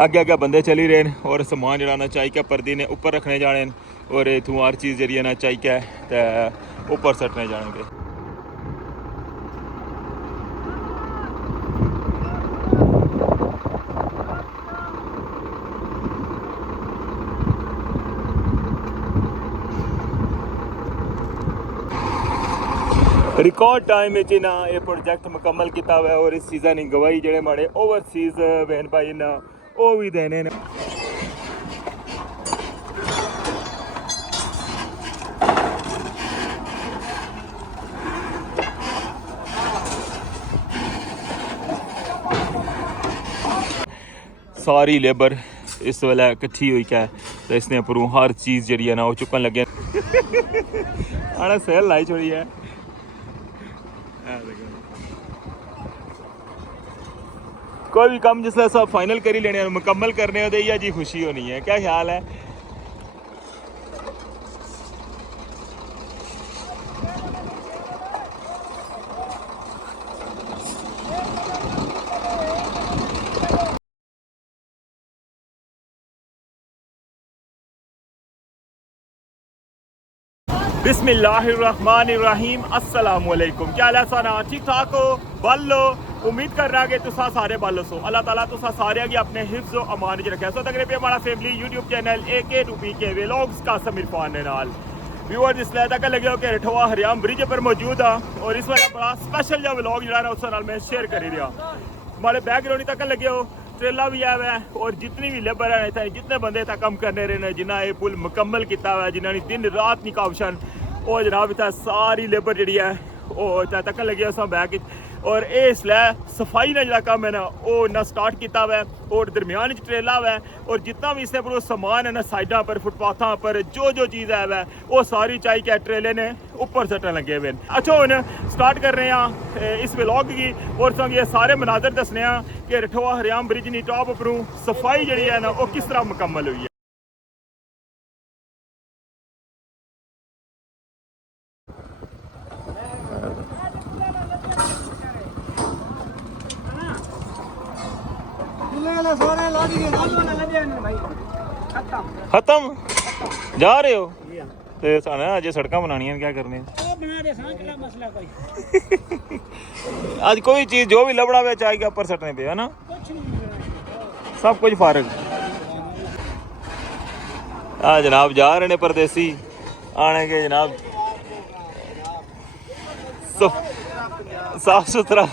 अगे अगे बंदे चली रहे हैं और समान जरा ना चाई क्या पर्दी ने ऊपर रखने जाने और इतों हर चीज़ जी ना चाई क्या तो ऊपर सटने जाएंगे। रिकॉर्ड टाइम में ना ये प्रोजेक्ट मुकम्मल किया हुआ है और इस चीज़ा की गवाही जेडे माड़े ओवरसीज बहन भाई ना वो भी देने ने। सारी लेबर इस वेले कट्ठी हुई क्या तो इसने उपरों हर चीज़ जी है ना वो चुकन लगे आना सेल लाई छोड़ी है। कोई भी काम जिसले सब फाइनल करी लेने मुकम्मल करने होते या जी खुशी होनी है। क्या ख्याल है? बिस्मिल्लाहिर्रहमानिर्रहीम अस्सलाम वालेकुम। क्या हाल है सारा? ठीक ठाक हो? बल्लो उम्मीद कर रहा है कि तुसा सारे बालो सो अल्लाह ताला तुसा सारे की अपने हिफ्ज़ व अमान च रखे। सो तक पे हमारा family YouTube channel AK2PK vlogs का समीर खान ने नाल व्यूअर्स इसलिए तक लगे हो कि रठवा हरियाम ब्रिज पर मौजूद हाँ और इस वाला बड़ा स्पेशल जो व्लॉग जो है उस नाल मैं शेयर कर रहा। हमारे बैकग्राउंड तक लगे हो ट्रेला भी आया है और जितनी भी लेबर है इतने जितने बंदे तक कम करने रहे हैं जिन्हें ये पुल मुकम्मल किया हुआ है जिन्होंने दिन रात नहीं कावशन और जनाब इतना सारी लेबर जी है वो तक लगे अस बैक और इसलिए सफाई ने जो कम है ना वो ना स्टार्ट किया हुआ है और दरम्यान ट्रेला हुआ है और जितना भी इससे पर सामान है ना साइडा पर फुटपाथा पर जो चीज़ है वह वो सारी चाहिए क्या ट्रेले ने ऊपर सटन लगे हुए हैं। अच्छा हूँ स्टार्ट कर रहे हैं इस व्लॉग की और संग ये सारे मनाजर दसने कि रठवा हरियाम ब्रिज नी टॉप उपरों सफाई जी है ना वो किस तरह मुकम्मल हुई है। खत्म जा रहे हो तो अज सड़क बनानिया क्या करने आज कोई चीज जो भी लबड़ा हुआ चाय के ऊपर सटने पे है ना सब कुछ फारग। हाँ जनाब जा रहे ने परदेसी आने के जनाब साफ सुथरा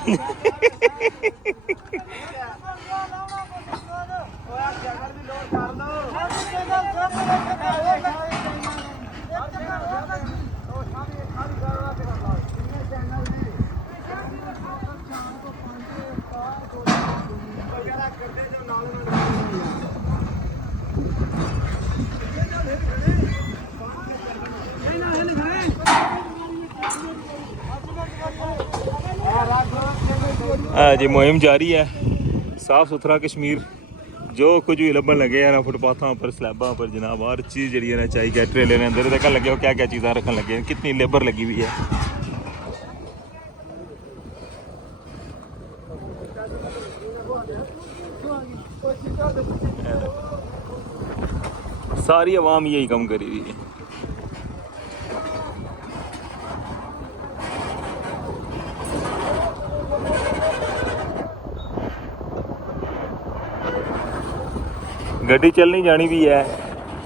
जी मुहिम जारी है साफ सुथरा कश्मीर जो कुछ भी लभन लगे है ना फुटपाथों पर स्लैबा पर जनाब हर चीज़ जी ना चाहिए ट्रेले ने अंदर देखने लगे हो क्या क्या चीज़ा रखने लगे कितनी लेबर लगी हुई है। सारी आवाम यही काम करी हुई है। गड्डी चलनी जानी भी है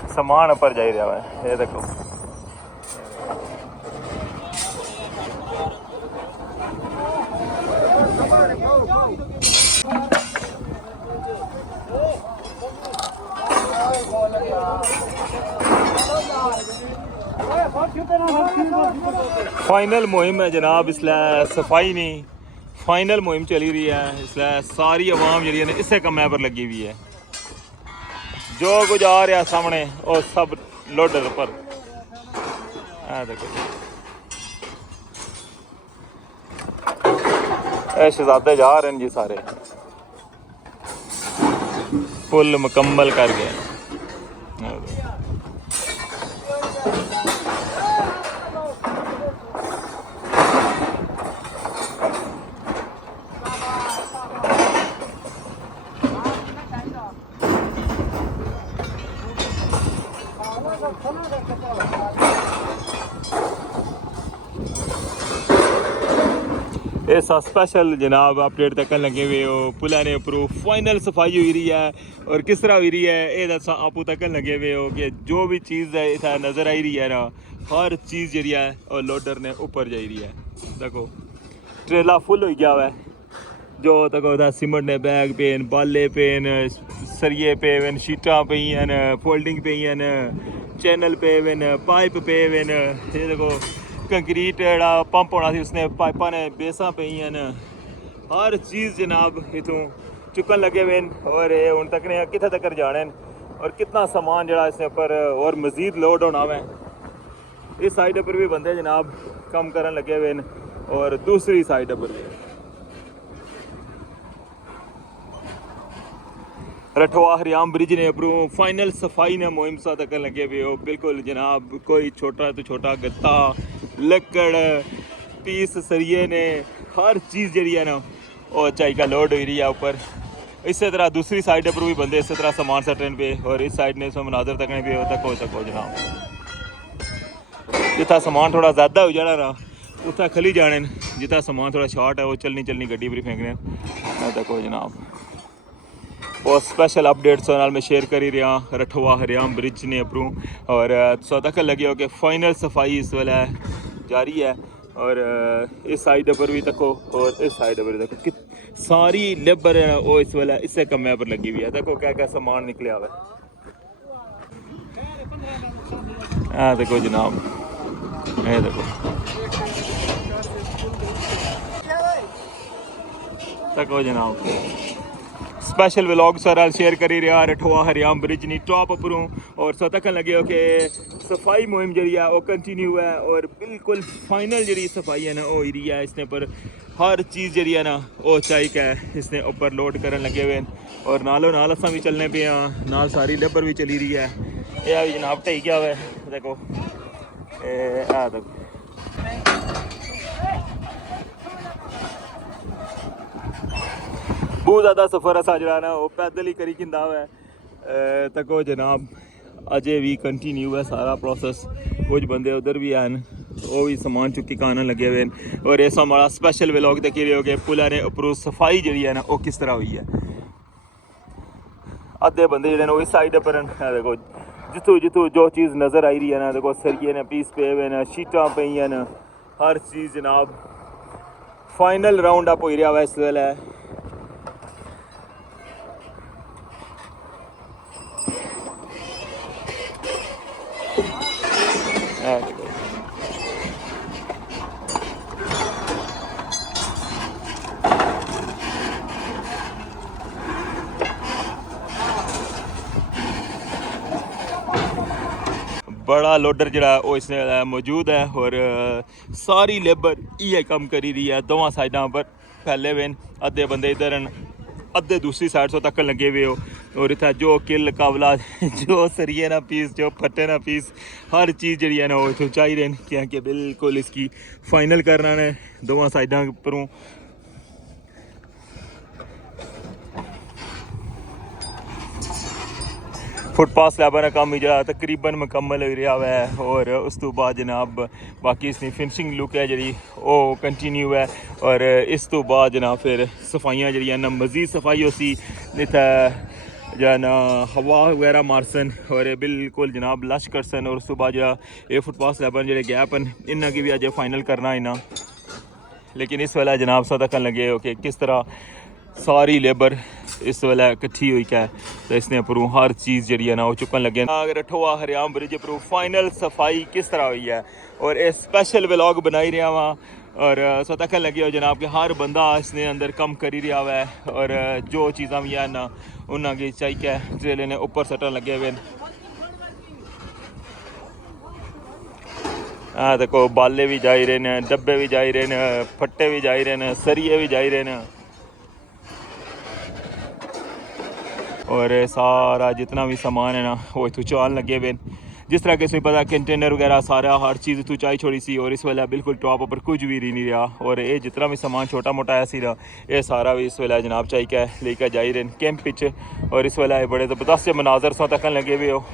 समान ऊपर जा रहा है ये देखो। फाइनल मुहिम है जनाब इसलिए सफाई नहीं फाइनल मुहिम चली रही है इसलिए सारी आवाम जी ने इसे कम पर लगी हुई है। जो कुछ आ रहा सामने और सब लोडर पर देखो शहजादे जा रहे हैं जी सारे पुल मुकम्मल कर गए। ऐसा स्पेशल जनाब अपडेट तक लगे हुए हो पुला ने उप्परों फाइनल सफाई हुई रही है और किस तरह हुई रही है ये दसा आपू तक लगे हुए हो कि जो भी चीज़ है इतना नज़र आई रही है ना हर चीज़ जी है और लोडर ने ऊपर जा रही है। देखो ट्रेला फुल हो गया हुआ है जो तक सीमेंट ने बैग पेन बाले पेन सरिये पे वन शीटा पे फोल्डिंग पे चैनल पे वन पाइप पे वन ये देखो कंक्रीट जड़ा पंप होना सी उसने पाइपा ने बेसा पे हर चीज़ जनाब इतों चुकन लगे हुए और ये हूँ तक ने कितने तक जाने और कितना सामान जड़ा इसने पर और मज़ीद लोड होना है। इस साइड पर भी बंदे जनाब कम करन लगे हुए और दूसरी साइड पर भी रठवा हरियाम ब्रिज ने अपरू फाइनल सफाई ने मुहिम सा तक लगे हुए हो बिल्कुल जनाब कोई छोटा तो छोटा गत्ता लकड़ पीस सरिये ने हर चीज़ जी है ना और चाई का लोड हो रही है ऊपर। इसी तरह दूसरी साइड पर भी बंदे इसी तरह सामान सटन पे और इस साइड ने इसमें मनाजर तकने पे तक हो सको जनाब जितना सामान थोड़ा ज़्यादा हो जाना ना उतना खली जाने जितना सामान थोड़ा शॉर्ट है वो चलनी गड्डी पर फेंकने तक हो जनाब। बहुत स्पेशल अपडेट्स नाल मैं शेयर कर ही रहा रठवा हरियाम ब्रिज ने अपरू और तक लगे हो कि फाइनल सफाई इस वेले जारी है और इस साइड पर भी तको और इस साइड पर भी तको सारी लेबर है वो इस वेले इसे कम्मे पर लगी हुई है। देखो क्या क्या सामान निकले हुआ है देखो जनाब ये देखो तको जनाब स्पेशल व्लॉग सर शेयर करी रहा रठवा हरियाम ब्रिज नी टॉप उपरों और तक लगे हो कि सफाई मुहिम जी है वो कंटिन्यू है और बिल्कुल फाइनल जी सफाई है ना वो रही है इसने पर हर चीज़ जी है ना वो चाहिए है इसने ऊपर लोड करन लगे हुए और नालों नाल असा भी चलने पे हाँ नाल सारी लेबर भी चली रही है यह भी जनाब ढई गया हुआ है देखो देखो बहुत ज़्यादा सफ़र असा जरा ना वो पैदल ही करी किंदा हुआ है तको जनाब अजय भी कंटिन्यू है सारा प्रोसेस कुछ बंदे उधर भी हैं वो भी सामान चुकी कान लगे हुए हैं और ऐसा हमारा स्पेशल व्लॉग देखी रहे हो कि पुला ने उपरों सफाई जी है ना वो किस तरह हुई है। अद्धे बंदे जो इस साइड पर देखो जितों जितों जो चीज़ नज़र आई रही है ना देखो सरिये ने पीस पे हुए न शीटा पे न हर चीज़ जनाब फाइनल राउंड अप हो रहा हुआ इस वेले बड़ा लोडर जड़ा वो इसने मौजूद है और सारी लेबर ये कम करी रही है दोवां साइडा पर फैले हुए अद्धे बंदे इधर अद्धे दूसरी साइड से तक लगे हुए हो और इतना जो किल कावला जो सरिये ना पीस जो फटे ना पीस हर चीज़ जी है ना वो इतों चाहिए क्योंकि बिल्कुल इसकी फाइनल करना ने दोवां साइडा परों फुटपाथ स्लैबां का कम जरा तकरीबन मुकम्मल हो रहा है और उस तो बाद जनाब बाकी इसकी फिनिशिंग लुक है जी वो कंटिन्यू है और इस तो बाद जनाब फिर सफाइयाँ जी ना मज़ीद सफाई उसी इतना जना हवा वगैरह मारसन और बिल्कुल जनाब लश करसन और उस तो बाद जरा ये फुटपाथ स्लैबां जो गैप हैं इन्हों की भी अजय फाइनल करना इन्ना लेकिन इस वेला जनाब सा तक लगे हो कि किस तरह सारी लेबर इस वेले कट्ठी हुई है तो इसने अपरू हर चीज़ जी है ना वो चुकन लगे रठवा हरियाम ब्रिज अपरू फाइनल सफाई किस तरह हुई है और ये स्पेशल व्लॉग बनाई रहा वहाँ और सो तक लगे हो जनाब कि हर बंदा इसने अंदर कम करी रहा हुआ है और जो चीज़ा भी है ना उन्होंने चाहिए ट्रेले ने ऊपर सटन लगे हुए हाँ देखो बाले भी जा रहे हैं डब्बे भी जा रहे हैं फट्टे भी जा रहे हैं सरिये भी जा रहे हैं और सारा जितना भी सामान है ना वो इतों चाल लगे हुए जिस तरह कि इसमें पता कंटेनर वगैरह सारा हर चीज़ इतों चाई छोड़ी सी और इस वेले बिल्कुल टॉप पर कुछ भी नहीं रहा और ये जितना भी सामान छोटा मोटा है सी रहा ये सारा भी इस वेले जनाब चाहिए लेकर जा रहे हैं कैंप पिच और इस वेले बड़े ज़बरदस्त मनाजर सौ तक लगे हुए हो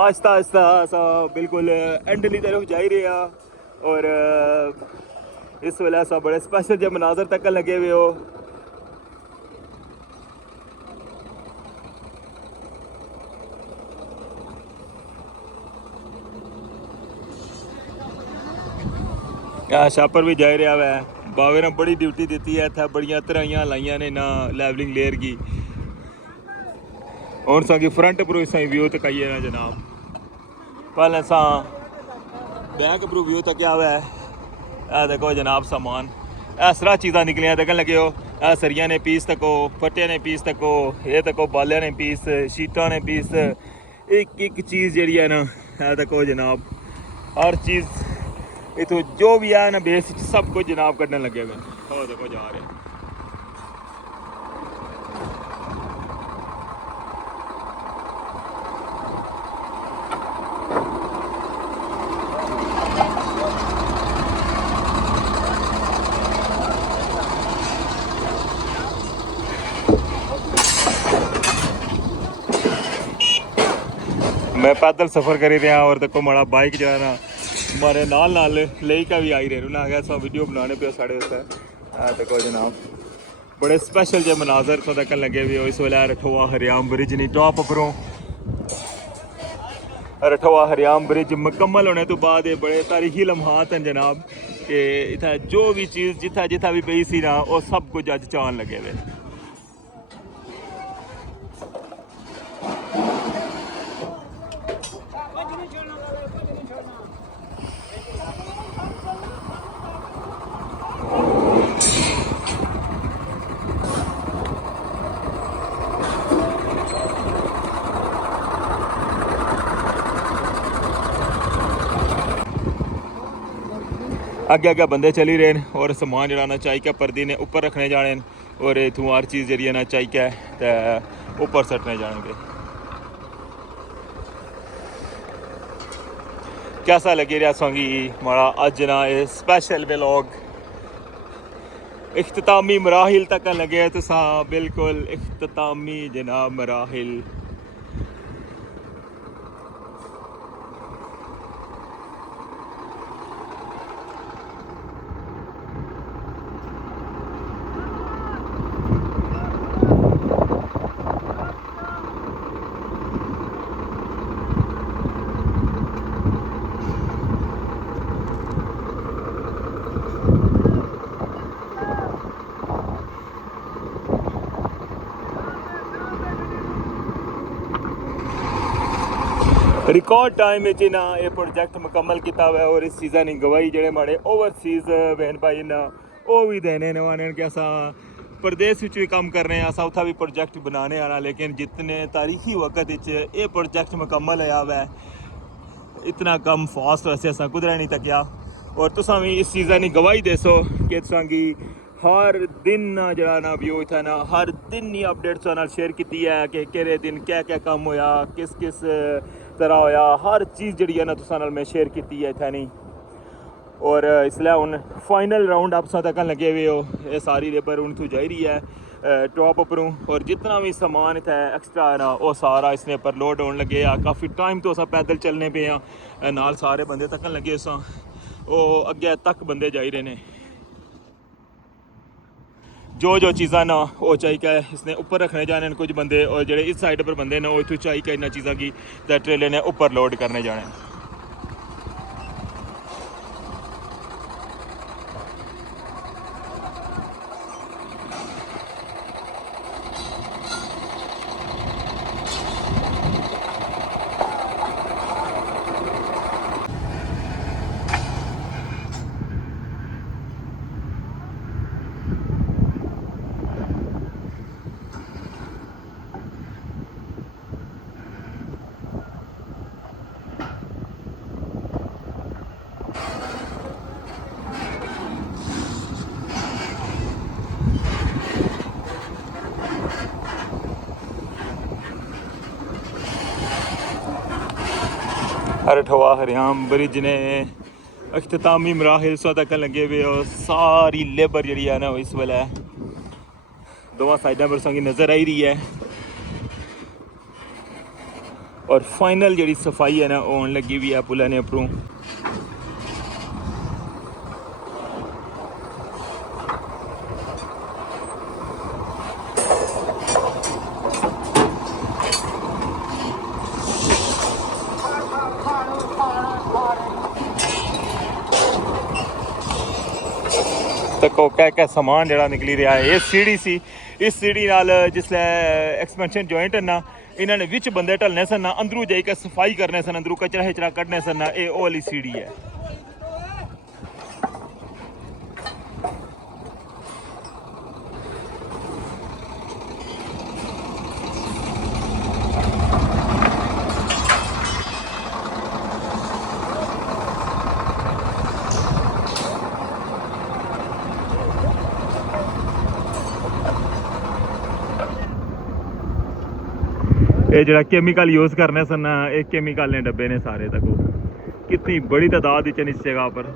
आहिस्ता आहिस्ता असा बिल्कुल एंड की तरफ जा ही रहे हैं और इस वेले असा बड़े स्पेशल जे मनाजर तक लगे हुए हो। छापर भी जा रहा वै बावे ने बड़ी ड्यूटी दी है इतना बड़िया तराइयां लाइया ने ना लैवलिंग लेयर की और सा फ्रंट पर इस व्यू तकाइए ना जनाब पहले सा बैक पर व्यू तकया हुआ है। देखो जनाब सामान इस तरह चीज़ा निकलियां देखने लगे हो सरिया ने पीस तको फटे ने पीस तको ये तको बाले ने पीस शीटा ने पीस एक एक चीज़ जी है ना देखो जनाब हर चीज़ इतों जो भी है ना बेस सब कुछ जनाब करने लगे हुए और देखो जा रहे मैं पैदल सफ़र कर रहा और देखो माड़ा बाइक जो है ना मारे नाल नाल लेके भी आई रहे उन्हें आगे सब वीडियो बनाने पे साढ़े उससे देखो जनाब बड़े स्पेशल जो मनाजर तो तक लगे हुए हो इस वेले रठोआ हरियाम ब्रिज नहीं टॉप उपरों रठोआ हरियाम ब्रिज मुकम्मल होने तो बाद ये बड़े तारीखी लम्हात हैं जनाब कि इतना जो भी चीज़ जिथा जिथा भी पई सी ना वो सब कुछ अज चान लगे हुए। अगे अगे बंदे चली रहे हैं और समान जरा ना चाहिए पर्दी ने ऊपर रखने जाने और इतों हर चीज़ जी ना चाहिए तो ऊपर सटने जाएंगे। कैसा लगे रहा संगी माड़ा अज ना ये स्पेशल व्लॉग इख्तितामी मराहिल तक लगे तो सा बिल्कुल इख्तितामी जनाब मराहिल। रिकॉर्ड टाइम में ना ये प्रोजेक्ट मुकम्मल किया हुआ है और इस चीज़ा की गवाही जेडे माड़े ओवरसीज़ बहन भाई ना वो भी देने नवाने कि असा प्रदेश भी काम कर रहे हैं असा उत्था भी प्रोजेक्ट बनाने आना लेकिन जितने तारीखी वक्त ये प्रोजेक्ट मुकम्मल होया हुआ है इतना कम फास्ट वैसे असा कुदरा नहीं तकिया और तुसा भी इस चीज़ा की गवाही देसो कि तुसा की हर दिन ना जरा ना व्यू था ना हर दिन ही अपडेट तुहाडे नाल शेयर की है कि केरे दिन क्या क्या काम होया किस किस तरह होया हर चीज़ जी है ना तुसां नाल मैं शेयर की है इत्थै नहीं और इसलिए हुन फाइनल राउंड आप तक लगे हुए हो ये सारी लेबर हूँ इत्थों जाई रही है टॉप उपरों और जितना भी समान इत्थै एक्सट्रा है ना वो सारा इसने पर लोड होने लगे काफ़ी टाइम तो अस पैदल चलने पे नाल सारे बंदे तक लगे सां वो अगे तक बंदे जाई रहे हैं जो जो चीज़ा ना वो चाहिए इसने ऊपर रखने जाने कुछ बंदे और जो इस साइड पर बंदे ना वो इतों चाहिए इन चीज़ों की ट्रेले ने ऊपर लोड करने जाने। रठवा हरियाम ब्रिज ने अख्तामी मराहिल सो तक लगे हुए और सारी लेबर जी है ना इस वेले दोवां साइडा पर संगी नज़र आई रही है और फाइनल जी सफाई है ना होने लगी भी है पुल ने उपरों। तको क्या समान जरा निकली रहा है। ये सीढ़ी सी, इस सीढ़ी नाल जिसलै एक्सपेंशन जॉइंट है ना इन्होंने विच बंदे ढलने सन ना अंदरू जाइए सफाई करने सन, अंदरू कचरा हिचरा कड्ढने सन ना, ये ओह वाली सीढ़ी है। ये जरा केमिकल यूज करने सन ना, एक केमिकल ने डब्बे ने सारे तक कितनी बड़ी तादाद इस जगह पर।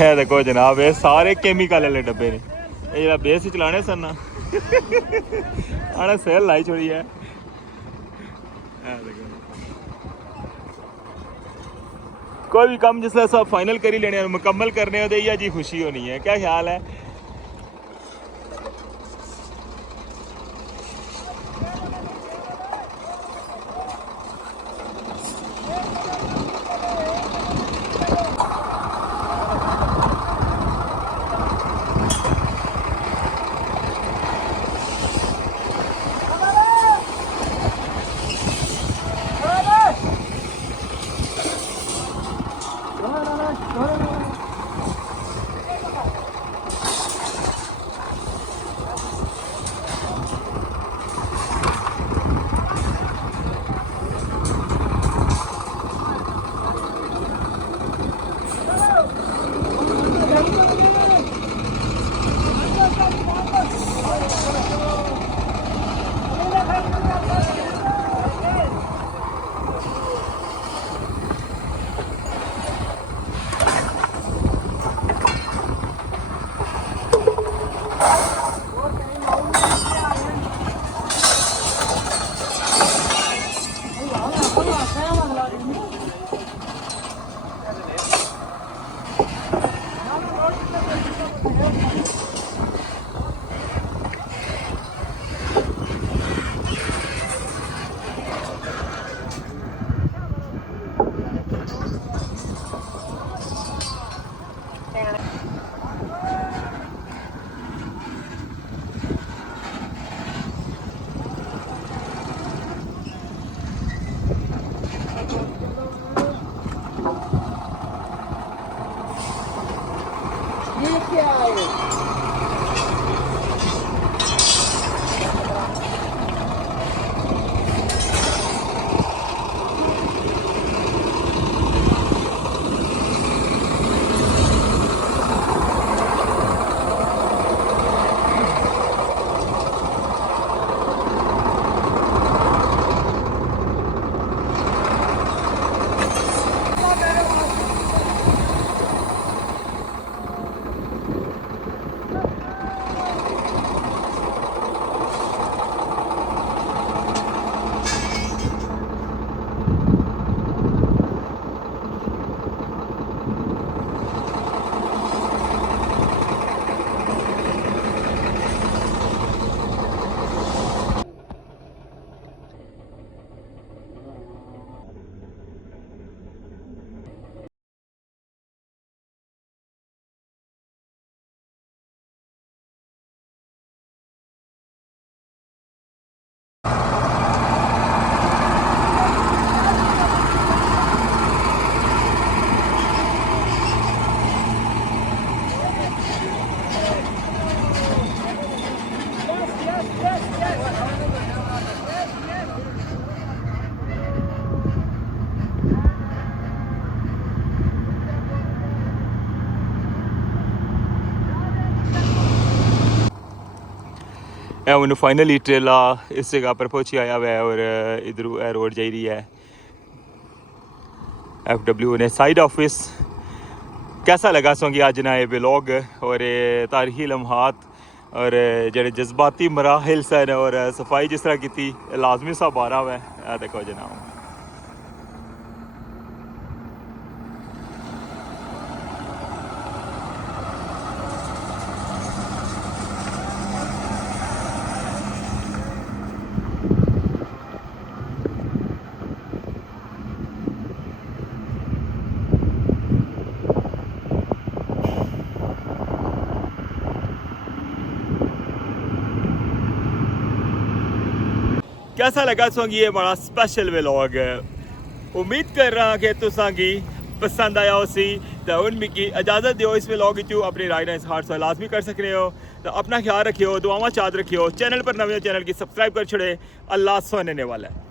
ये देखो जनाब, ये सारे केमिकल वाले डब्बे ने। ये जरा बेस चलाने सन ना आने सेल लाई छोड़ी है। कोई भी काम जिसले सब फाइनल करी लेने मुकम्मल करने हो जी खुशी होनी है। क्या ख्याल है? मैंने फाइनली ट्रेला इस जगह पर पहुंची आया हुआ है और इधर रोड जा रही है FW ने साइड ऑफिस। कैसा लगा सोंगी आज ना ये व्लॉग और तारीखी लम्हात और जेह्ड़े जज्बाती मराहिल सन और सफाई जिस तरह की थी लाजमी सा बारा हुआ है देखो जनाब। कैसा लगा सॉन्ग ये बड़ा स्पेशल व्लॉग। उम्मीद कर रहा कि तुसांगी पसंद आया उसी तो उन मिकी इजाज़त दियो इस व्लॉग चू अपनी राय ना इजहार से लाजमी कर सकते हो। तो अपना ख्याल रखियो, दुआवां चाद रखियो, चैनल पर नवे चैनल की सब्सक्राइब कर छड़े। अल्लाह सुनने वाला है।